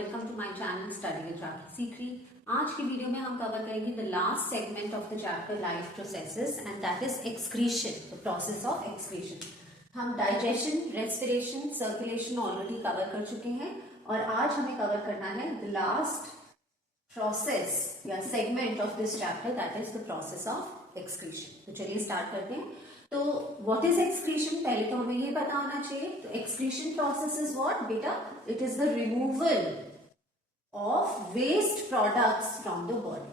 Welcome to my channel study with Rakhi Sikri. आज की video में हम कवर करेंगे the last segment of the chapter life processes and that is excretion, the process of excretion. हम digestion, respiration, circulation already cover कर चुके हैं और आज हमें कवर करना है द लास्ट प्रोसेस या segment of this chapter that is the process of excretion. तो चलिए स्टार्ट करते हैं। तो व्हाट इज एक्सक्रीशन, पहले तो हमें ये पता होना चाहिए। तो एक्सक्रीशन प्रोसेस इज व्हाट बेटा, it is the removal of waste products from the body,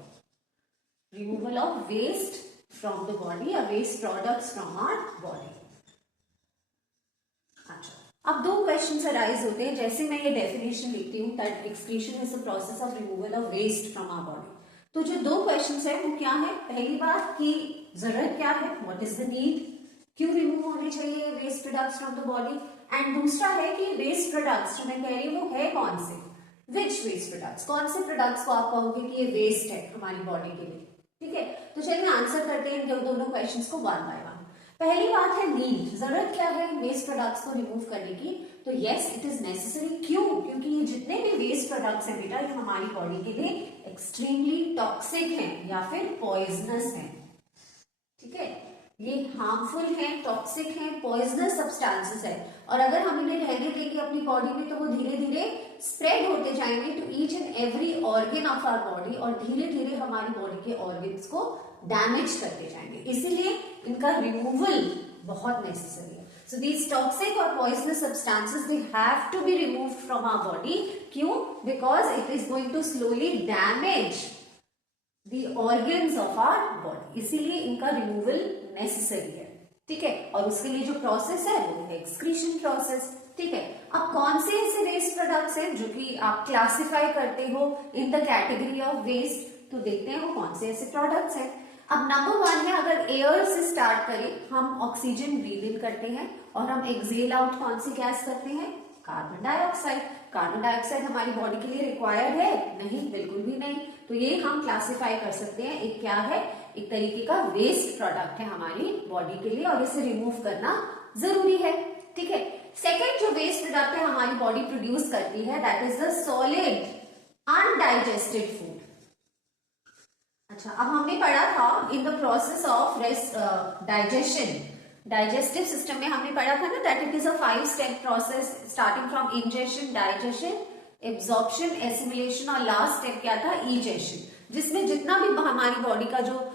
removal of waste from the body या waste products from our body. अच्छा, अब दो क्वेश्चंस अराइज होते हैं। जैसे मैं ये डेफिनेशन लिखती हूँ that excretion is the process of removal of waste from our body, तो जो दो क्वेश्चंस है वो क्या है? पहली बात की जरूरत क्या है, व्हाट इज द नीड, क्यों रिमूव होने चाहिए waste products from the body, and दूसरा है कि वेस्ट प्रोडक्ट्स जो मैं कह रही हूँ वो है कौन से, विच वेस्ट प्रोडक्ट्स, कौन से प्रोडक्ट्स को आप कहोगे कि ये वेस्ट है हमारी बॉडी के लिए। ठीक है, तो चलिए आंसर करते हैं दोनों क्वेश्चंस को वन बाय वन। पहली बात है नीड, जरूरत क्या है वेस्ट प्रोडक्ट्स को रिमूव करने की? तो यस इट इज नेसेसरी। क्यों? क्योंकि ये जितने भी वेस्ट प्रोडक्ट्स हैं बेटा ये हमारी बॉडी के लिए एक्सट्रीमली टॉक्सिक हैं या फिर पॉइजनस हैं। ठीक है, ये हार्मफुल है, टॉक्सिक है, पॉइजनस सब्सटेंसेस है और अगर हम इन्हें रहने देंगे अपनी बॉडी में तो वो धीरे धीरे स्प्रेड होते जाएंगे to each and every organ of our body और धीरे धीरे हमारी बॉडी के ऑर्गन्स को डैमेज करते जाएंगे। इसीलिए इनका रिमूवल बहुत नेसेसरी है। So these toxic or poisonous substances they have to be removed from our body. क्यों? Because it is going to slowly damage the organs of our body. इसीलिए इनका रिमूवल नेसेसरी है। ठीक है, और उसके लिए जो प्रोसेस है वो है एक्सक्रीशन प्रोसेस। ठीक है, अब कौन से ऐसे वेस्ट प्रोडक्ट्स हैं जो कि आप क्लासिफाई करते हो in the category of waste, तो देखते हैं वो कौन से ऐसे प्रोडक्ट्स हैं। अब नंबर वन है, अगर एयर से स्टार्ट करें, हम ऑक्सीजन ब्रीथ इन करते हैं और हम एक्सेल आउट कौन सी गैस करते हैं? Carbon dioxide. कार्बन डाइऑक्साइड हमारी बॉडी के लिए रिक्वायर्ड है? नहीं, बिल्कुल भी नहीं। तो ये हम क्लासिफाई कर सकते हैं एक क्या है, एक तरीके का वेस्ट प्रोडक्ट है हमारी बॉडी के लिए और इसे रिमूव करना जरूरी है। ठीक है, सेकेंड जो वेस्ट प्रोडक्ट है हमारी बॉडी प्रोड्यूस करती है that is the solid undigested food. अच्छा, अब हमने पढ़ा था in the process of digestion, digestive system में हमने पढ़ा था ना that it is a 5 step process starting from ingestion, digestion, absorption, assimilation और लास्ट स्टेप क्या था? इजेशन, जिसमें जितना भी हमारी बॉडी का जो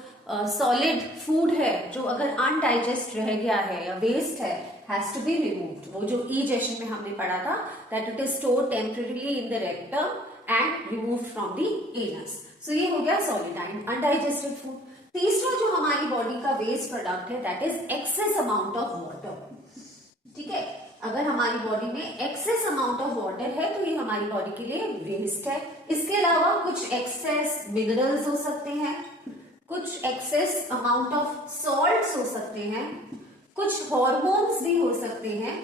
सॉलिड फूड है जो अगर अनडाइजेस्ट रह गया है या वेस्ट है हैज टू बी रिमूव्ड। वो जो इजेशन में हमने पढ़ा था that it is stored temporarily in the rectum and removed from the anus. So ये हो गया सॉलिड एंड अनडाइजेस्टेड फूड। तीसरा जो हमारी बॉडी का वेस्ट प्रोडक्ट है that is access amount of water. ठीक है, अगर हमारी बॉडी में एक्सेस अमाउंट ऑफ वाटर है तो ये हमारी बॉडी के लिए वेस्ट है। इसके अलावा कुछ एक्सेस मिनरल्स हो सकते हैं, कुछ एक्सेस अमाउंट ऑफ सॉल्ट्स हो सकते हैं, कुछ हॉर्मोन्स भी हो सकते हैं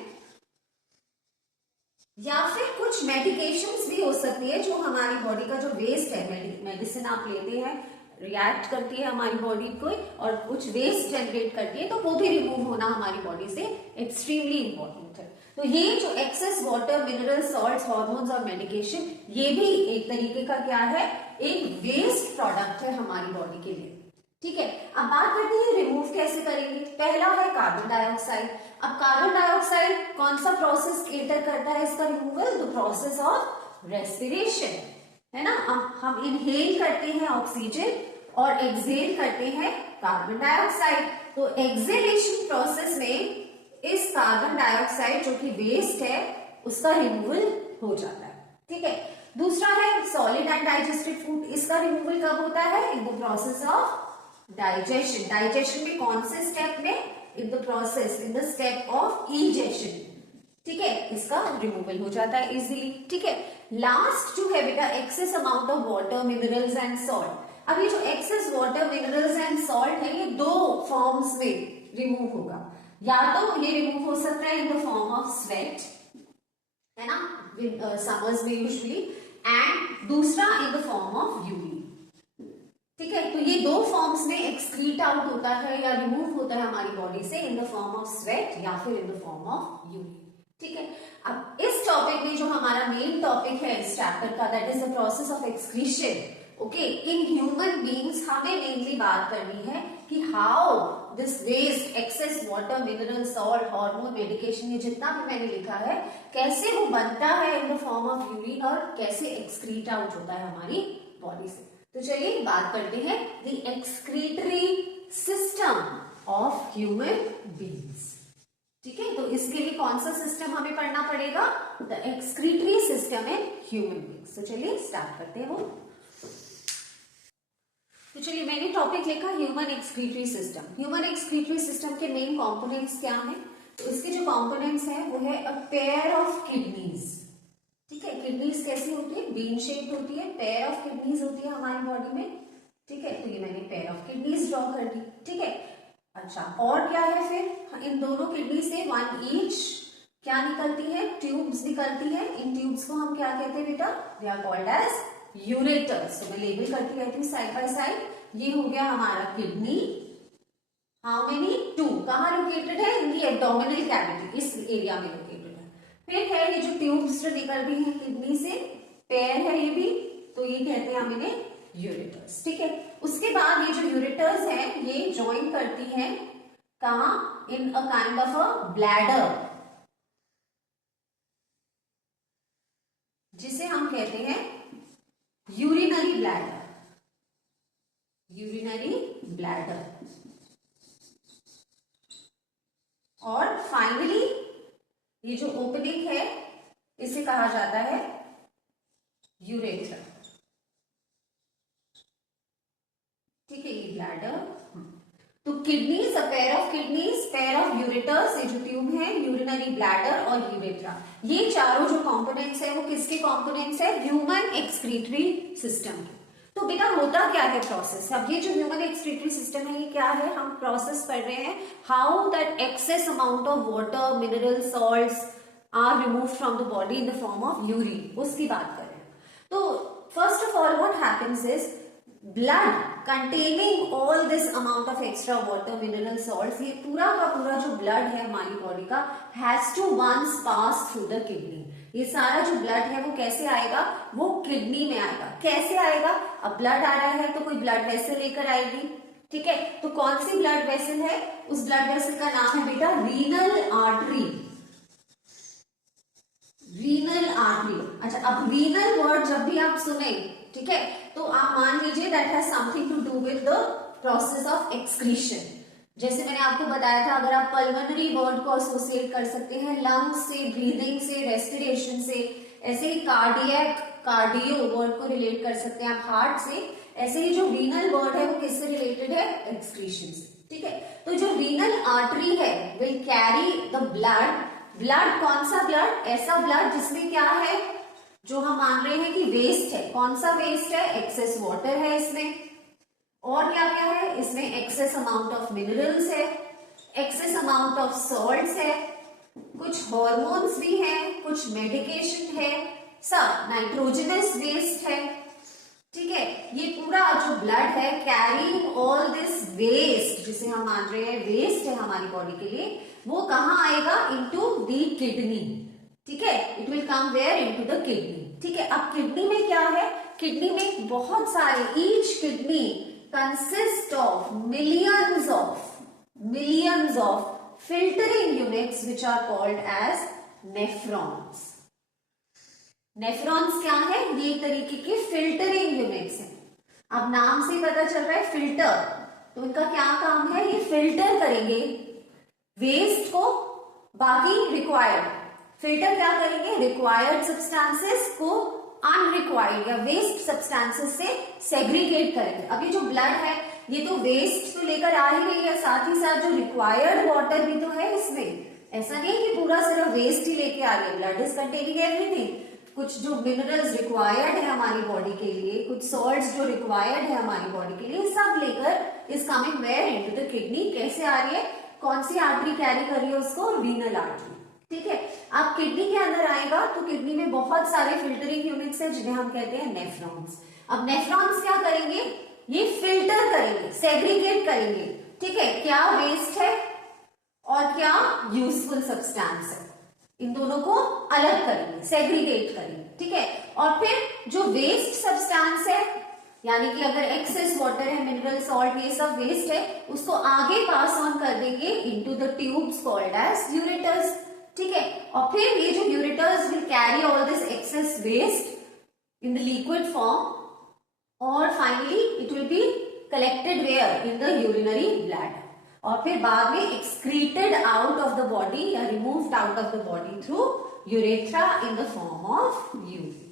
या फिर कुछ मेडिकेशंस भी हो सकती है जो हमारी बॉडी का जो वेस्ट है, मेडिसिन आप लेते हैं, रिएक्ट करती है हमारी बॉडी को और कुछ वेस्ट जनरेट करती है, तो वो भी रिमूव होना हमारी बॉडी से एक्सट्रीमली इंपॉर्टेंट है। तो ये जो access water, mineral, salts, hormones और मेडिकेशन ये भी एक तरीके का क्या है, एक वेस्ट प्रोडक्ट है हमारी बॉडी के लिए। ठीक है, अब बात करते हैं रिमूव कैसे करेंगे। पहला है कार्बन डाइऑक्साइड। अब कार्बन डाइऑक्साइड कौन सा प्रोसेस केटर करता है इसका removal? The process of respiration, है ना। हम इनहेल करते हैं ऑक्सीजन और एक्सहेल करते हैं कार्बन डाइऑक्साइड। तो एक्सहेलेशन प्रोसेस में इस कार्बन डाइऑक्साइड जो कि वेस्ट है उसका रिमूवल हो जाता है। ठीक है, दूसरा है सॉलिड एंड डाइजेस्टेड फूड। इसका रिमूवल कब होता है? In the process of digestion. Digestion में कौन से स्टेप में? In the process, in the step of egestion. ठीक है, इसका रिमूवल हो जाता है इजीली। ठीक है, लास्ट जो है बेटा access amount of water, minerals and salt. अब ये जो excess water, minerals and salt है ये दो फॉर्म्स में रिमूव होगा। या तो ये रिमूव हो सकता है इन द फॉर्म ऑफ स्वेट, है ना, समर्स में यूजुअली, एंड दूसरा इन द फॉर्म ऑफ यूरिन। ठीक है, तो ये दो फॉर्म्स में एक्सक्रीट आउट होता है या रिमूव होता है हमारी बॉडी से, इन द फॉर्म ऑफ स्वेट या फिर इन द फॉर्म ऑफ यूरिन। ठीक है। अब इस टॉपिक में जो हमारा मेन टॉपिक है इस चैप्टर का, that is the process of excretion. Okay, in human beings हमें मेनली बात करनी है कि how this waste, excess water, mineral, salt, hormone, medication, ये जितना भी मैंने लिखा है, कैसे वो बनता है इन द फॉर्म ऑफ यूरिन और कैसे एक्सक्रीट आउट होता है हमारी बॉडी से। तो चलिए बात करते हैं the excretory system of human beings. ठीक है, तो इसके लिए कौन सा सिस्टम हमें पढ़ना पड़ेगा? The excretory system in human beings. तो चलिए स्टार्ट करते हैं वो। तो चलिए मैंने टॉपिक लिखा human excretory system. Human excretory system के मेन कंपोनेंट्स क्या हैं? तो इसके जो कंपोनेंट्स हैं वो है अ पेयर ऑफ किडनीज। ठीक है, किडनीज कैसी होती है? बीन शेप्ड होती है, पेयर ऑफ किडनीज होती है हमारी बॉडी में। ठीक है, तो ये मैंने पेयर ऑफ किडनीज ड्रॉ कर दी। ठीक है, अच्छा और क्या है फिर? इन दोनों किडनी से वन ईच क्या निकलती है? ट्यूब्स निकलती है। इन ट्यूब्स को हम क्या कहते हैं बेटा? They are called as ureters. तो मैं लेबल करती रहती हूँ साइड बाय साइड। ये हो गया हमारा किडनी। How many? 2। कहाँ लोकेटेड है? इन दी एब्डोमिनल कैविटी, इस एरिया में लोकेटेड है। फिर है ये जो ट्यूब्स जो निकल रही है किडनी से, पेयर है ये भी, तो ये कहते हैं हम इन्हें यूरेटर्स। ठीक है, उसके बाद ये जो यूरेटर्स है ये ज्वाइन करती है कहाँ? In a kind of a bladder, जिसे हम कहते हैं यूरिनरी ब्लैडर। Urinary bladder. और फाइनली ये जो ओपनिंग है इसे कहा जाता है यूरेथ्रा। ठीक है, ये ब्लैडर। तो kidneys, a pair of kidneys, pair of ureters, ये जो ट्यूब है, यूरिनरी ब्लैडर और यूरेथ्रा, ये चारों जो कंपोनेंट्स है वो किसके कंपोनेंट्स है? ह्यूमन एक्सक्रीटरी सिस्टम के। तो बेटा होता क्या है प्रोसेस? अब ये जो ह्यूमन एक्सक्रीटरी सिस्टम है ये क्या है? हम प्रोसेस पढ़ रहे हैं how that excess amount of water, mineral, salts are remove from the body in the form of urine, उसकी बात कर रहे हैं। तो first of all what happens is blood containing all this amount of extra water, mineral salts, ये पूरा का पूरा जो blood है हमारी बॉडी का has to once pass through the kidney। ये सारा जो ब्लड है वो कैसे आएगा? वो किडनी में आएगा। कैसे आएगा? अब ब्लड आ रहा है तो कोई ब्लड वेसल लेकर आएगी। ठीक है, तो कौन सी ब्लड वेसल है? उस ब्लड वेसल का नाम है बेटा रीनल आर्टरी। Renal artery. अच्छा, अब रीनल वर्ड जब भी आप सुने, ठीक है, तो आप मान लीजिए that has something to do with the process of excretion. जैसे मैंने आपको बताया था, अगर आप पल्मोनरी वर्ड को एसोसिएट कर सकते हैं लंग्स से, ब्रीदिंग से, रेस्पिरेशन से, ऐसे ही कार्डियक, कार्डियो वर्ड को रिलेट कर सकते हैं आप हार्ट से, ऐसे ही जो रीनल वर्ड है वो किससे रिलेटेड है? एक्सक्रीशन से। ठीक है, तो जो रीनल आर्टरी है will carry the blood. Blood कौन सा ब्लड? ऐसा ब्लड जिसमें क्या है, जो हम मान रहे हैं कि वेस्ट है। कौन सा वेस्ट है? एक्सेस वाटर है इसमें, और क्या क्या है इसमें? एक्सेस अमाउंट ऑफ मिनरल्स है, एक्सेस अमाउंट ऑफ सॉल्ट्स है, कुछ हॉर्मोन्स भी हैं, कुछ मेडिकेशन है, सब नाइट्रोजनस वेस्ट है। ठीक है, ये पूरा जो ब्लड है कैरिंग ऑल दिस वेस्ट, जिसे हम मान रहे हैं वेस्ट है हमारी बॉडी के लिए, वो कहाँ आएगा? Into the kidney. ठीक है, it will come where? Into the kidney. ठीक है, अब किडनी में क्या है? किडनी में बहुत सारे, each kidney consist of millions of filtering units which are called as nephrons। Nephrons क्या है? ये एक तरीके के फिल्टरिंग यूनिट्स हैं। अब नाम से पता चल रहा है फिल्टर, तो इनका क्या काम है? ये फिल्टर करेंगे वेस्ट को, बाकी रिक्वायर्ड। फिल्टर क्या करेंगे? रिक्वायर्ड सब्सटेंसेस को अनरिक्वायर्ड या वेस्ट सब्सटेंसेस से सेग्रीगेट करेंगे। अब ये जो ब्लड है ये तो वेस्ट तो लेकर आ ही रही है, साथ ही साथ जो रिक्वायर्ड वाटर भी तो है इसमें। ऐसा नहीं कि पूरा सिर्फ वेस्ट ही लेके आ रही है, ब्लड इज कंटेनिंग एवरीथिंग। कुछ जो मिनरल्स रिक्वायर्ड है हमारी बॉडी के लिए, कुछ सॉल्ट्स जो रिक्वायर्ड है हमारी बॉडी के लिए, सब लेकर is coming where into the kidney. कैसे आ रही है? कौन सी आर्टरी कैरी कर रही है उसको? Renal artery. ठीक है, अब किडनी के अंदर आएगा तो किडनी में बहुत सारे फिल्टरिंग यूनिट्स हैं जिन्हें हम कहते हैं नेफ्रॉन्स। अब नेफ्रॉन्स क्या करेंगे? ये फिल्टर करेंगे, सेग्रीगेट करेंगे। ठीक है, क्या वेस्ट है और क्या यूजफुल सब्सटेंस है। इन दोनों को अलग करेंगे, सेग्रीगेट करेंगे, ठीक है। और फिर जो वेस्ट सब्सटेंस है, यानी कि अगर एक्सेस वाटर है, मिनरल सॉल्ट, ये सब वेस्ट है, उसको आगे पास ऑन कर देंगे into the tubes called as ureters, ठीक है। और फिर ये जो ureters will carry all this excess waste in the liquid form, और finally it will be collected where in the urinary bladder, और फिर बाद में excreted out of the body या removed out of the body through urethra in the form of urine,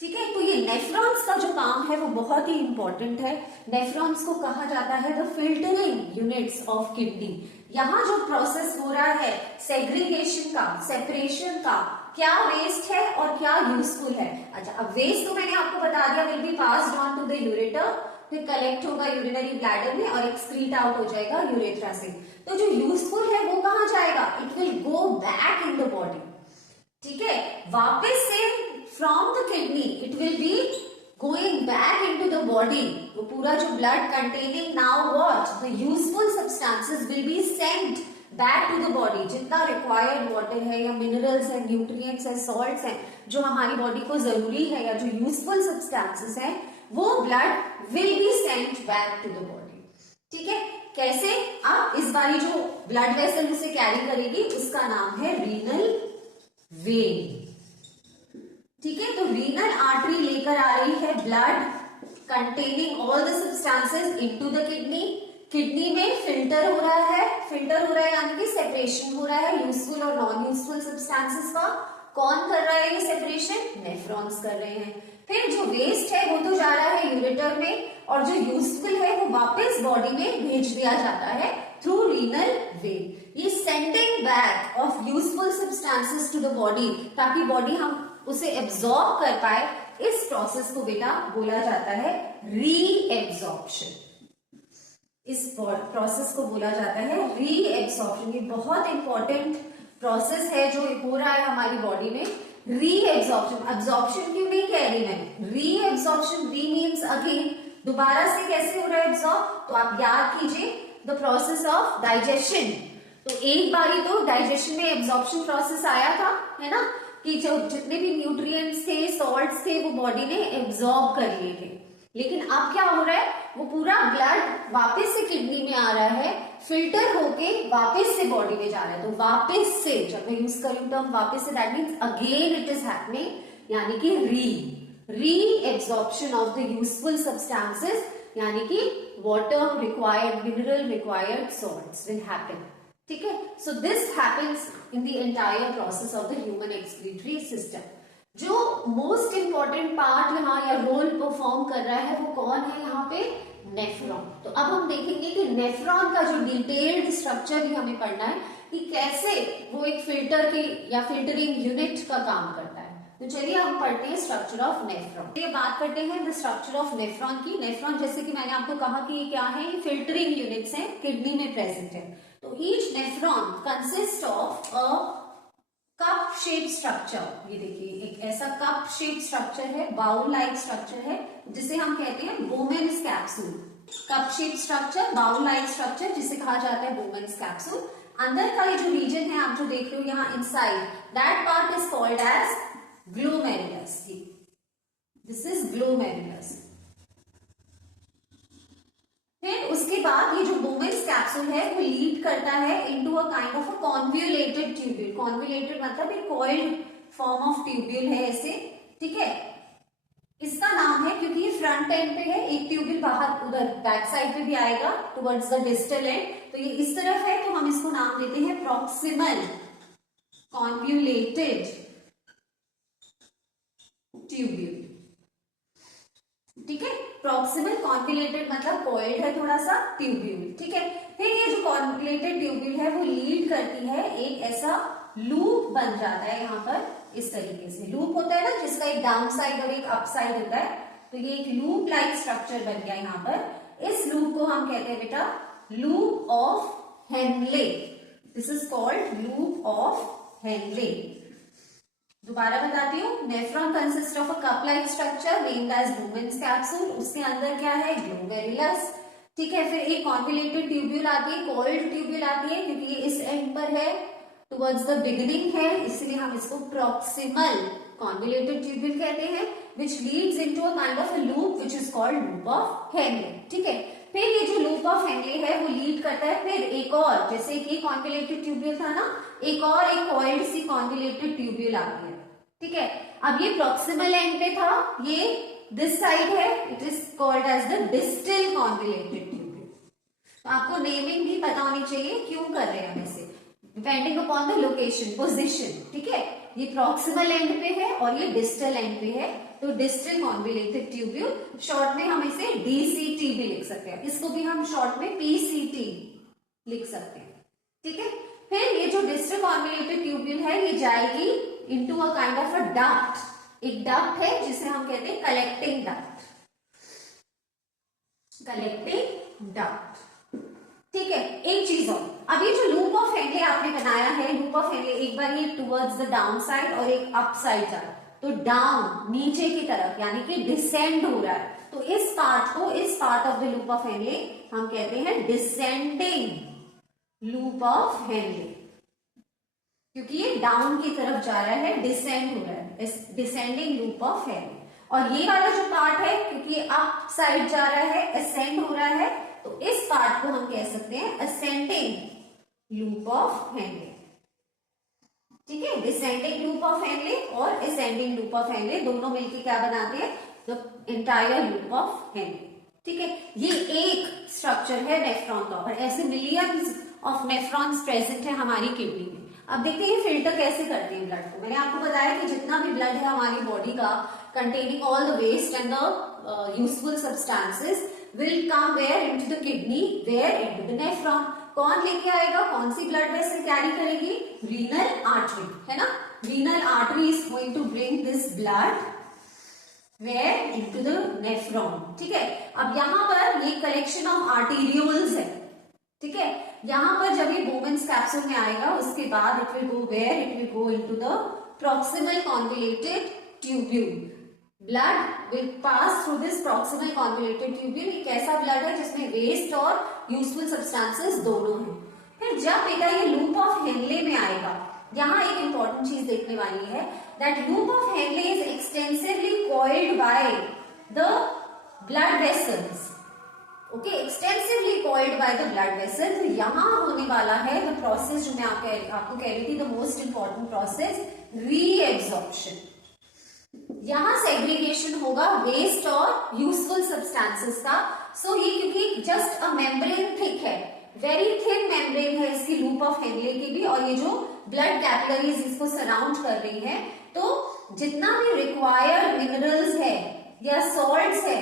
ठीक है। तो ये नेफ्रॉन्स का जो काम है वो बहुत ही इंपॉर्टेंट है। नेफ्रॉन्स को कहा जाता है the filtering units of kidney. यहाँ जो प्रोसेस हो रहा है सेग्रीगेशन का, सेपरेशन का, क्या वेस्ट है और क्या यूजफुल है। अच्छा, अब वेस्ट तो मैंने आपको बता दिया, will be passed on to the ureter, फिर कलेक्ट होगा यूरिनरी ब्लैडर में और एक्सक्रीट आउट हो जाएगा यूरेथ्रा से। तो जो यूजफुल है वो कहाँ जाएगा, it will go back in the body, ठीक है। वापस से from the kidney it will be going back into the body, वो पूरा जो blood containing now what the useful substances will be sent back to the body. जितना required water है या मिनरल्स है, न्यूट्रिएंट्स है, सॉल्ट्स हैं, जो हमारी बॉडी को जरूरी है, या जो यूजफुल सब्सटेंसेस हैं, वो blood will be sent back to the body, ठीक है। कैसे, अब इस बारी जो ब्लड वेसल उसे कैरी करेगी उसका नाम है रीनल वेन, ठीक है। तो रीनल आर्टरी लेकर आ रही है blood containing all the substances into the kidney. Kidney में फिल्टर हो रहा है, फिल्टर हो रहा है यानी कि सेपरेशन हो रहा है यूजफुल और नॉन यूजफुल सब्सटेंसेस का। कौन कर रहा है ये सेपरेशन, नेफ्रॉन्स कर रहे हैं। फिर जो वेस्ट है वो तो जा रहा है यूरेटर में, और जो यूजफुल है वो वापस बॉडी में भेज दिया जाता है थ्रू रीनल वेन। ये sending back of useful substances to the body, ताकि बॉडी हम उसे एब्जॉर्ब कर पाए, इस प्रोसेस को बेटा बोला जाता है रीएब्जॉर्प्शन। इस प्रोसेस को बोला जाता है रीएब्जॉर्प्शन। ये बहुत इंपॉर्टेंट प्रोसेस है जो हो रहा है हमारी बॉडी में, रीएब्जॉर्प्शन। एब्जॉर्प्शन क्यों नहीं कह रही मैं, रीएब्जॉर्प्शन, री मीन्स अगेन, दोबारा से कैसे हो रहा है एब्जॉर्ब। तो आप याद कीजिए द प्रोसेस ऑफ डाइजेशन। तो एक बारी तो डाइजेशन में एब्जॉर्प्शन प्रोसेस आया था, है ना, कि जो जितने भी न्यूट्रिएंट्स थे, सॉल्ट्स थे, वो बॉडी ने एब्जॉर्ब कर लिए थे। लेकिन अब क्या हो रहा है, वो पूरा ब्लड वापस से किडनी में आ रहा है, फिल्टर होके वापस से बॉडी में जा रहा है। तो वापस से, जब मैं यूज करूं टर्म वापस से, that means again it is happening, यानी कि री-एब्जॉर्प्शन ऑफ द यूजफुल सब्सटेंसेस, यानी कि water required, mineral required, salts will happen, ठीक है। So this happens in the entire process of the human excretory system. जो मोस्ट इंपॉर्टेंट पार्ट यहाँ या role perform कर रहा है वो कौन है यहाँ पे, नेफ्रॉन। तो अब हम देखेंगे कि नेफ्रॉन का जो डिटेल्ड स्ट्रक्चर भी हमें पढ़ना है कि कैसे वो एक फिल्टर की या फिल्टरिंग यूनिट का काम करता है। तो चलिए हम पढ़ते हैं स्ट्रक्चर ऑफ नेफ्रॉन। ये बात करते हैं द स्ट्रक्चर ऑफ नेफ्रॉन की। नेफ्रॉन जैसे कि मैंने आपको कहा कि ये क्या है, ये फिल्टरिंग यूनिट्स हैं, किडनी में प्रेजेंट है। तो each nephron consist of a cup shape structure. ये देखिए एक ऐसा कप शेप स्ट्रक्चर है, बाउल लाइक स्ट्रक्चर है, जिसे हम कहते हैं Bowman's capsule. Cup shape structure, bowl like structure, जिसे कहा जाता है बोमेन्स कैप्सूल। अंदर का ये जो रीजन है आप जो देख रहे हो यहाँ inside, that part is called as glomerulus. This is glomerulus. फिर उसके बाद ये जो बोमेन्स कैप्सूल है वो लीड करता है into a kind of a convoluted tubule. Convoluted मतलब एक कॉइल्ड फॉर्म ऑफ ट्यूब्यूल है ऐसे, ठीक है। इसका नाम है क्योंकि ये फ्रंट एंड पे है, एक ट्यूब्यूल बाहर उधर बैक साइड पे भी आएगा टुवर्ड्स द डिस्टल एंड, तो ये इस तरफ है, तो हम इसको नाम देते हैं प्रॉक्सिमल कॉन्व्यूलेटेड ट्यूब्यूल, ठीक है। प्रॉक्सिमल कॉन्व्यूलेटेड मतलब कॉइल्ड है थोड़ा सा ट्यूब्यूल, ठीक है। फिर ये जो कॉन्व्यूलेटेड ट्यूब्यूल है वो लीड करती है, एक ऐसा लूप बन जाता है यहाँ पर, इस तरीके से लूप होता है ना, जिसका एक डाउन साइड और एक अप साइड होता है, तो ये एक लूप लाइक स्ट्रक्चर बन गया यहाँ पर। इस लूप को हम कहते हैं बेटा loop of Henle. This is called loop of Henle. दोबारा बताती हूँ, nephron consist of a cup like structure named as Bowman's capsule. उसके अंदर क्या है, ग्लोमेरुलस, ठीक है। फिर एक कॉन्व्यूलेटेड ट्यूब्यूल आती है, कॉइल्ड ट्यूब्यूल आती है, क्योंकि ये इस एंड पर है, टुवर्ड्स द बिगिनिंग है, इसलिए हम इसको प्रॉक्सिमल कॉन्वोल्यूटेड ट्यूब्यूल कहते हैं, which leads into a kind of a loop which is called loop of Henley. ठीक है, फिर ये जो लूप ऑफ हेनले है वो लीड करता है फिर एक और, जैसे कि कॉन्वोल्यूटेड ट्यूब्यूल था ना, एक और एक कॉइल्ड सी कॉन्वोल्यूटेड ट्यूब्यूल आ गई है। ठीक है, अब ये प्रॉक्सिमल एंड पे था, ये दिस साइड है, it is called as the distal convoluted tubule. तो आपको नेमिंग भी पता होनी चाहिए क्यों कर रहे हैं हम इसे, depending upon the location, position. ठीक है, ये प्रॉक्सिमल एंड पे है और ये डिस्टल एंड पे है, तो डिस्टल कॉन्वोल्यूटेड ट्यूब्यूल, शॉर्ट में हम इसे डीसीटी भी लिख सकते हैं, इसको भी हम शॉर्ट में पीसीटी लिख सकते हैं। ठीक है, फिर ये जो डिस्टल कॉन्वोल्यूटेड ट्यूब्यूल है ये जाएगी into a kind of a duct. एक डक्ट है जिसे हम कहते हैं कलेक्टिंग डक्ट, कलेक्टिंग डक्ट। ठीक है, एक चीज और, अब ये जो लूप ऑफ हेनले आपने बनाया है, लूप ऑफ हेनले एक बार ये टुवर्ड्स द डाउन साइड और एक अप साइड जा रहा है, तो डाउन नीचे की तरफ यानी कि डिसेंड हो रहा है, तो इस पार्ट को, इस part of the loop of Henley हम कहते हैं डिसेंडिंग लूप ऑफ हेनले, क्योंकि ये डाउन की तरफ जा रहा है, डिसेंड हो रहा है, डिसेंडिंग लूप ऑफ हेनले। और ये वाला जो पार्ट है क्योंकि अप साइड जा रहा है, असेंड हो रहा है, तो इस पार्ट को हम कह सकते हैं असेंडिंग लूप ऑफ हेनले। ठीक है, डिसेंडिंग लूप ऑफ हेनले और असेंडिंग लूप ऑफ हेनले दोनों मिलकर क्या बनाते हैं, the entire loop of Henley. ठीक है, ये एक स्ट्रक्चर है नेफ्रॉन का, और ऐसे मिलियंस ऑफ नेफ्रॉन्स प्रेजेंट है हमारी किडनी में। अब देखते हैं फिल्टर कैसे करते हैं ब्लड को। मैंने आपको बताया कि जितना भी ब्लड है हमारी बॉडी का, containing all the waste and the useful substances will come where into the kidney, where into the nephron। कौन लेके आएगा, कौन सी ब्लड वेसल कैरी करेगी, रीनल आर्टरी, है ना, renal artery is going to bring this blood where into the nephron। ठीक है, अब यहाँ पर ये कलेक्शन ऑफ आर्टेरियोल्स है। ठीक है, यहाँ पर जब ये बोमेन्स कैप्सूल में आएगा उसके बाद it will go where, it will go into the proximal convoluted tubule. Blood will pass through this proximal convoluted tubule. एक ऐसा ब्लड है जिसमें वेस्ट और यूजफुल सब्सटेंसेस दोनों हैं। फिर जब बेटा ये लूप ऑफ हेनले में आएगा, यहाँ एक इंपॉर्टेंट चीज देखने वाली है, that loop of Henley is extensively coiled by the blood vessels. Okay, extensively coiled by the blood vessel. तो यहाँ होने वाला है द प्रोसेस जो मैं आपको कह रही थी, the most important process, reabsorption. यहाँ सेग्रीगेशन होगा वेस्ट और यूजफुल सब्सटेंसेस का। सो ये क्योंकि जस्ट अ मेम्ब्रेन थिक है, वेरी थिन मेम्ब्रेन है इसकी लूप ऑफ हेनले की भी, और ये जो ब्लड कैपिलरीज इसको सराउंड कर रही है, तो जितना भी रिक्वायर्ड मिनरल्स है या सॉल्ट्स है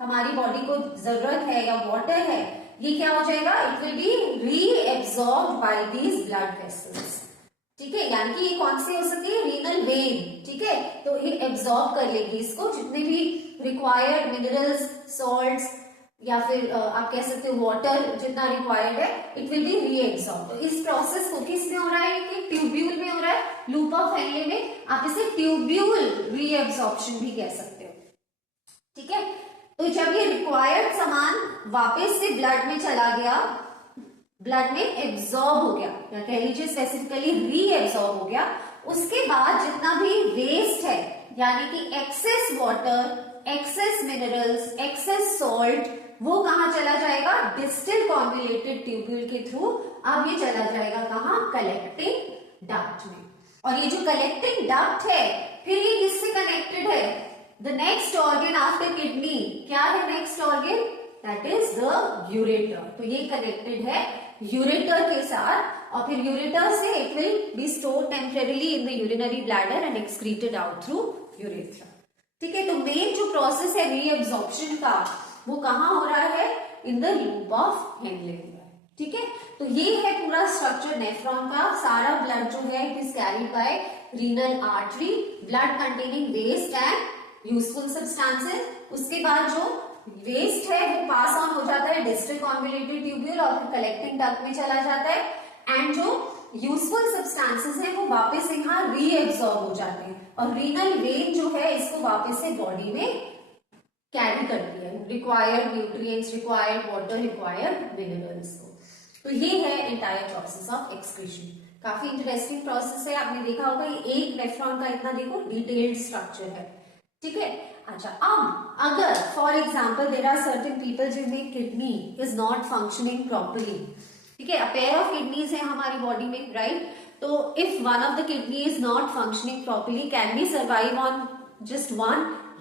हमारी बॉडी को जरूरत है या वाटर है, ये क्या हो जाएगा, it will be reabsorbed by these blood vessels. ठीक है, यानी कि ये कौन सी हो सकती है, रीनल वेन। ठीक है, तो ये एब्सॉर्ब कर लेगी इसको, जितने भी रिक्वायर्ड मिनरल्स, सॉल्ट्स या फिर आप कह सकते हो वाटर जितना रिक्वायर्ड है, इट विल बी रीएब्सॉर्ब। तो इस प्रोसेस को किस में हो रहा है, कि ट्यूब्यूल में हो रहा है, लूप ऑफ हेनले में। आप इसे ट्यूब्यूल रीएब्सॉर्प्शन भी कह सकते हो। ठीक है, तो जब ये रिक्वायर्ड सामान वापस से ब्लड में चला गया, ब्लड में एब्सॉर्ब हो गया, या कह लीजिए स्पेसिफिकली रीएब्सॉर्ब हो गया, उसके बाद जितना भी वेस्ट है, यानी कि excess water, excess minerals, excess salt, वो कहां चला जाएगा, डिस्टल कॉन्वोल्यूटेड ट्यूब्यूल के थ्रू। अब ये चला जाएगा कहां, कलेक्टिंग डक्ट में। और ये जो कलेक्टिंग डक्ट है, फिर ये किससे कनेक्टेड है, the next organ after kidney. क्या है next organ, that is the ureter. तो ये कनेक्टेड है यूरेटर के साथ, और फिर यूरेटर से it will be stored temporarily in the urinary bladder and excreted out through urethra. ठीक है, तो मेन जो प्रोसेस है रीएब्सॉर्प्शन का, वो कहां हो रहा है, in the loop of Henley. ठीक है, तो ये है पूरा स्ट्रक्चर नेफ्रॉन का। सारा ब्लड जो है it is carried by renal artery, blood containing waste and useful substances. उसके बाद जो वेस्ट है वो पास ऑन हो जाता है डिस्टल कॉन्वोल्यूटेड ट्यूब्यूल और फिर कलेक्टिंग डक्ट में चला जाता है, एंड जो यूजफुल सब्सटेंसेस हैं वो वापस से यहाँ रीएब्सॉर्ब हो जाते हैं, और रीनल वेन जो है इसको वापस से बॉडी में कैरी करती है required nutrients, required water, required minerals को। तो ये है एंटायर प्रोसेस ऑफ एक्सक्रीशन। काफी इंटरेस्टिंग प्रोसेस है, आपने देखा होगा ये एक नेफ्रॉन का इतना देखो डिटेल्ड स्ट्रक्चर है, ठीक है। अच्छा, अब अगर for example there are certain people जिनमें kidney is not functioning properly, ठीक है, अ पेयर ऑफ किडनीज है हमारी बॉडी में, राइट, तो if one of the kidney is not functioning properly, can we survive on just one?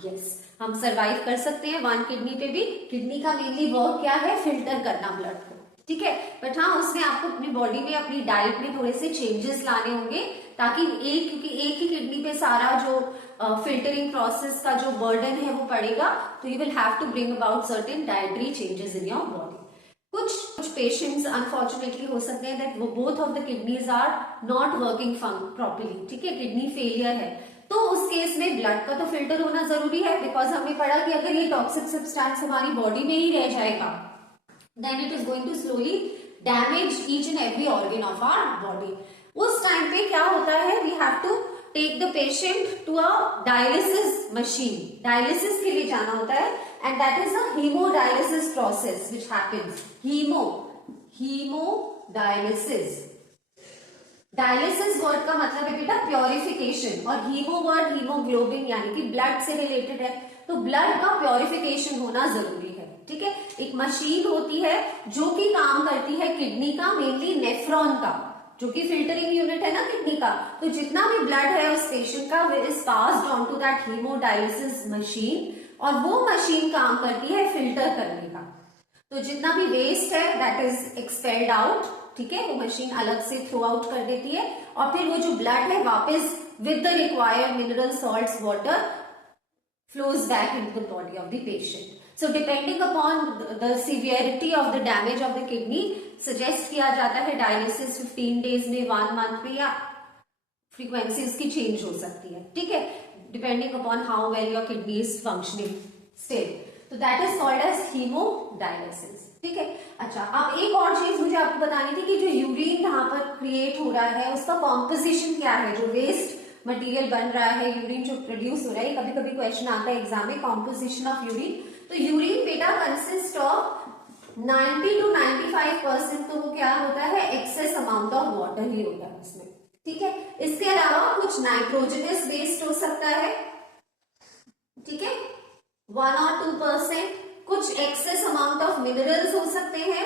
Yes, हम survive कर सकते हैं वन किडनी पे भी। किडनी का मेनली वर्क क्या है? फिल्टर करना ब्लड को, ठीक है, बट हाँ उसमें आपको अपनी बॉडी में अपनी डाइट में थोड़े से चेंजेस लाने होंगे, ताकि क्योंकि एक ही किडनी पे सारा जो फिल्टरिंग प्रोसेस का जो बर्डन है वो पड़ेगा, तो you will have to bring about certain dietary changes in your body. कुछ पेशेंट्स अनफॉर्चुनेटली हो सकते हैं दैट वो both of the kidneys are not working properly, ठीक है, किडनी फेलियर है, तो उस केस में ब्लड का तो फिल्टर होना जरूरी है, बिकॉज हमने पढ़ा कि अगर ये टॉक्सिक सब्सटेंस हमारी बॉडी में ही रह जाएगा then it is going to slowly damage each and every organ of our body. उस टाइम पे क्या होता है, we have to take the patient to a dialysis machine, dialysis के लिए जाना होता है, and that is a hemodialysis process which happens. Hemodialysis, dialysis word का मतलब है बेटा प्योरिफिकेशन, और हीमो वर्ड हीमोग्लोबिन यानी कि ब्लड से रिलेटेड है, तो ब्लड का प्योरिफिकेशन होना जरूरी है, ठीक है। एक मशीन होती है जो कि काम करती है किडनी का, मेनली नेफ्रॉन का, जो कि फिल्टरिंग यूनिट है ना किडनी का, तो जितना भी ब्लड है उस पेशेंट का is passed on to that hemodialysis machine, और वो मशीन काम करती है फिल्टर करने का, तो जितना भी वेस्ट है दैट इज एक्सपेल्ड आउट, ठीक है, वो मशीन अलग से थ्रो आउट कर देती है, और फिर वो जो ब्लड है वापस with the required mineral salts water flows back into the body of the patient. So depending upon the severity of the damage of the kidney, suggest किया जाता है डायलिसिस 15 डेज में, 1 मंथ में, या फ्रीक्वेंसी इसकी change हो सकती है, ठीक है, depending upon how well your kidney is functioning still, तो that is called as haemodialysis, ठीक है। अच्छा, अब एक और चीज मुझे आपको बतानी थी कि जो यूरिन यहाँ पर क्रिएट हो रहा है उसका कॉम्पोजिशन क्या है, जो वेस्ट मटेरियल बन रहा है, यूरिन जो प्रोड्यूस हो रहा है, कभी कभी क्वेश्चन आता है एग्जाम में, कॉम्पोजिशन ऑफ यूरिन, तो यूरिन बेटा कंसिस्ट ऑफ 90 to 95% तो वो क्या होता है, एक्सेस अमाउंट ऑफ वाटर ही होता है उसमें, ठीक है। इसके अलावा कुछ नाइट्रोजनस वेस्ट हो सकता है, ठीक है, 1 or 2%, कुछ एक्सेस अमाउंट ऑफ मिनरल्स हो सकते हैं,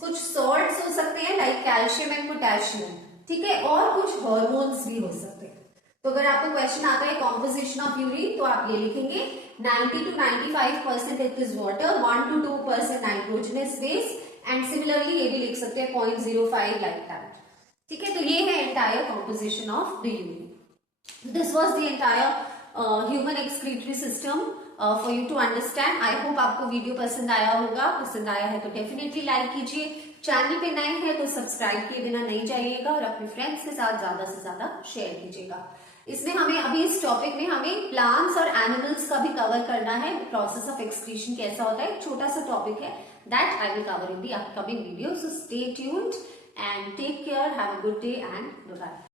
कुछ सॉल्ट्स हो सकते हैं लाइक कैल्शियम एंड पोटेशियम, ठीक है, और कुछ हार्मोन्स भी हो सकते हैं। तो अगर आपको क्वेश्चन आता है कॉम्पोजिशन ऑफ यूरिन, तो आप ये लिखेंगे 90 to 95% it is water, 1 to 2% nitrogenous waste, and similarly ये भी लिख सकते हैं 0.05 लाइक दैट, ठीक है। तो ये है entire composition of the urine. This was the entire human excretory system for you to understand. I hope आपको वीडियो पसंद आया होगा, पसंद आया है तो डेफिनेटली लाइक कीजिए, चैनल पे नए हैं तो सब्सक्राइब किए बिना नहीं जाइएगा, और अपने फ्रेंड्स के साथ ज्यादा से ज्यादा शेयर कीजिएगा। इसमें हमें अभी इस टॉपिक में हमें प्लांट्स और एनिमल्स का भी कवर करना है, प्रोसेस ऑफ एक्सक्रीशन कैसा होता है, एक छोटा सा टॉपिक है, that I will cover in the upcoming video, so stay tuned and take care, have a good day and bye.